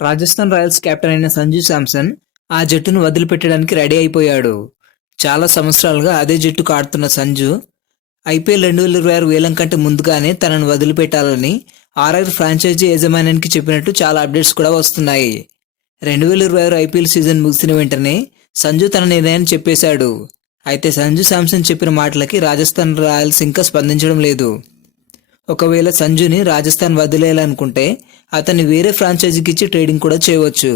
Rajasthan Royals captain అయిన సంజు శాంసన్ ఆ జట్టును వదిలిపెట్టడానికి రెడీ అయిపోయాడు. చాలా సంవత్సరాలుగా అదే జట్టుకు ఆడుతున్న సంజు ఐపీఎల్ 2026 వేలం కంటే ముందుగానే తనను వదిలిపెట్టాలని ఆర్ఆర్ ఫ్రాంచైజీ యాజమాన్యానికి చెప్పినట్టు చాలా అప్డేట్స్ కూడా వస్తున్నాయి. 2026 ఐపీఎల్ సీజన్ ముగిసిన వెంటనే సంజు తన నిర్ణయాన్ని చెప్పేశాడు. అయితే సంజు శాంసన్ చెప్పిన మాటలకి రాజస్థాన్ రాయల్స్ ఇంకా స్పందించడం లేదు. ఒకవేళ సంజుని రాజస్థాన్ వదిలేయాలనుకుంటే అతన్ని వేరే ఫ్రాంచైజీకి ఇచ్చి ట్రేడింగ్ కూడా చేయవచ్చు,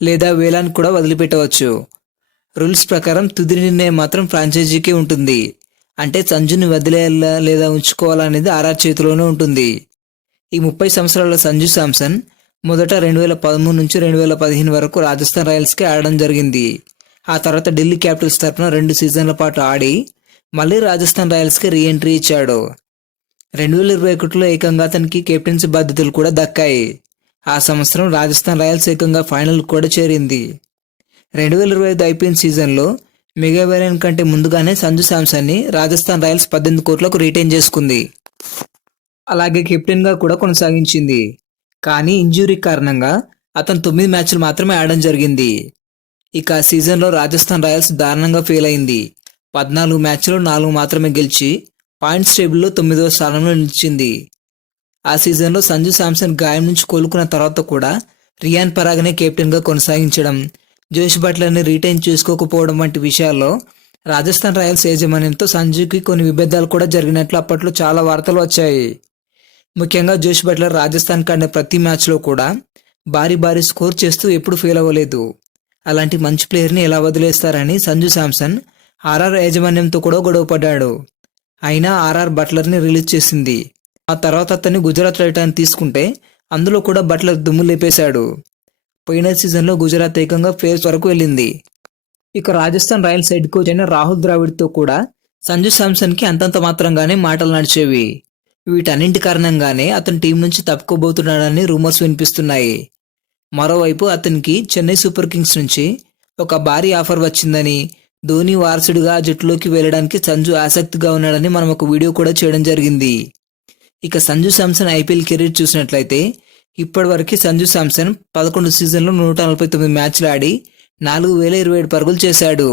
లేదా వేలానికి కూడా వదిలిపెట్టవచ్చు. రూల్స్ ప్రకారం తుది నిర్ణయం మాత్రం ఫ్రాంచైజీకే ఉంటుంది. అంటే సంజుని వదిలేయాలా లేదా ఉంచుకోవాలా అనేది ఆర్ఆర్ చేతిలోనే ఉంటుంది. ఈ 30 సంవత్సరాల సంజు శాంసన్ మొదట 2013 నుంచి 2015 వరకు రాజస్థాన్ రాయల్స్కి ఆడడం జరిగింది. ఆ తర్వాత ఢిల్లీ క్యాపిటల్స్ తరఫున 2 సీజన్ల పాటు ఆడి మళ్ళీ రాజస్థాన్ రాయల్స్కి రీ ఎంట్రీ ఇచ్చాడు. 2021లో ఏకంగా అతనికి కెప్టెన్సీ బాధ్యతలు కూడా దక్కాయి. ఆ సంవత్సరం రాజస్థాన్ రాయల్స్ ఏకంగా ఫైనల్ కూడా చేరింది. 2025 ఐపీఎల్ సీజన్లో మెగా వేలన్ కంటే ముందుగానే సంజు శాంసన్ని రాజస్థాన్ రాయల్స్ 18 కోట్లకు రిటైన్ చేసుకుంది. అలాగే కెప్టెన్గా కూడా కొనసాగించింది. కానీ ఇంజ్యూరీ కారణంగా అతను 9 మ్యాచ్లు మాత్రమే ఆడడం జరిగింది. ఇక ఆ సీజన్లో రాజస్థాన్ రాయల్స్ దారుణంగా ఫెయిల్ అయింది. 14 మ్యాచ్లో 4 మాత్రమే గెలిచి పాయింట్స్ టేబుల్లో 9వ స్థానంలో నిలిచింది. ఆ సీజన్లో సంజు శాంసన్ గాయం నుంచి కోలుకున్న తర్వాత కూడా రియాన్ పరాగ్నే కెప్టెన్గా కొనసాగించడం, జోష్ బట్లర్ని రిటైన్ చేసుకోకపోవడం వంటి విషయాల్లో రాజస్థాన్ రాయల్స్ యాజమాన్యంతో సంజుకి కొన్ని విభేదాలు కూడా జరిగినట్లు అప్పట్లో చాలా వార్తలు వచ్చాయి. ముఖ్యంగా జోష్ బట్లర్ రాజస్థాన్ ఆడిన ప్రతి మ్యాచ్లో కూడా భారీ స్కోర్ చేస్తూ ఎప్పుడు ఫెయిల్ అవ్వలేదు. అలాంటి మంచి ప్లేయర్ని ఎలా వదిలేస్తారని సంజు శాంసన్ ఆర్ఆర్ యాజమాన్యంతో కూడా గొడవపడ్డాడు. అయినా ఆర్ఆర్ బట్లర్ని రిలీజ్ చేసింది. ఆ తర్వాత అతన్ని గుజరాత్ టైటాన్స్ తీసుకుంటే అందులో కూడా బట్లర్ దుమ్ము లేపేశాడు. పోయిన సీజన్లో గుజరాత్ ఏకంగా ఫేజ్ వరకు వెళ్ళింది. ఇక రాజస్థాన్ రాయల్స్ హెడ్ కోచ్ అయిన రాహుల్ ద్రావిడ్తో కూడా సంజు శాంసన్కి అంతంత మాత్రంగానే మాటలు నడిచేవి. వీటన్నింటి కారణంగానే అతను టీం నుంచి తప్పుకోబోతున్నాడని రూమర్స్ వినిపిస్తున్నాయి. మరోవైపు అతనికి చెన్నై సూపర్ కింగ్స్ నుంచి ఒక భారీ ఆఫర్ వచ్చిందని, ధోని వారసుడిగా ఆ జట్టులోకి వెళ్ళడానికి సంజు ఆసక్తిగా ఉన్నాడని మనం ఒక వీడియో కూడా చేయడం జరిగింది. ఇక సంజు శాంసన్ ఐపీఎల్ కెరీర్ చూసినట్లయితే ఇప్పటివరకు సంజు శాంసన్ 11 సీజన్లో 149 మ్యాచ్లు ఆడి 4027 పరుగులు చేశాడు.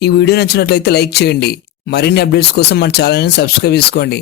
ఈ వీడియో నచ్చినట్లయితే లైక్ చేయండి. మరిన్ని అప్డేట్స్ కోసం మన ఛానల్ని సబ్స్క్రైబ్ చేసుకోండి.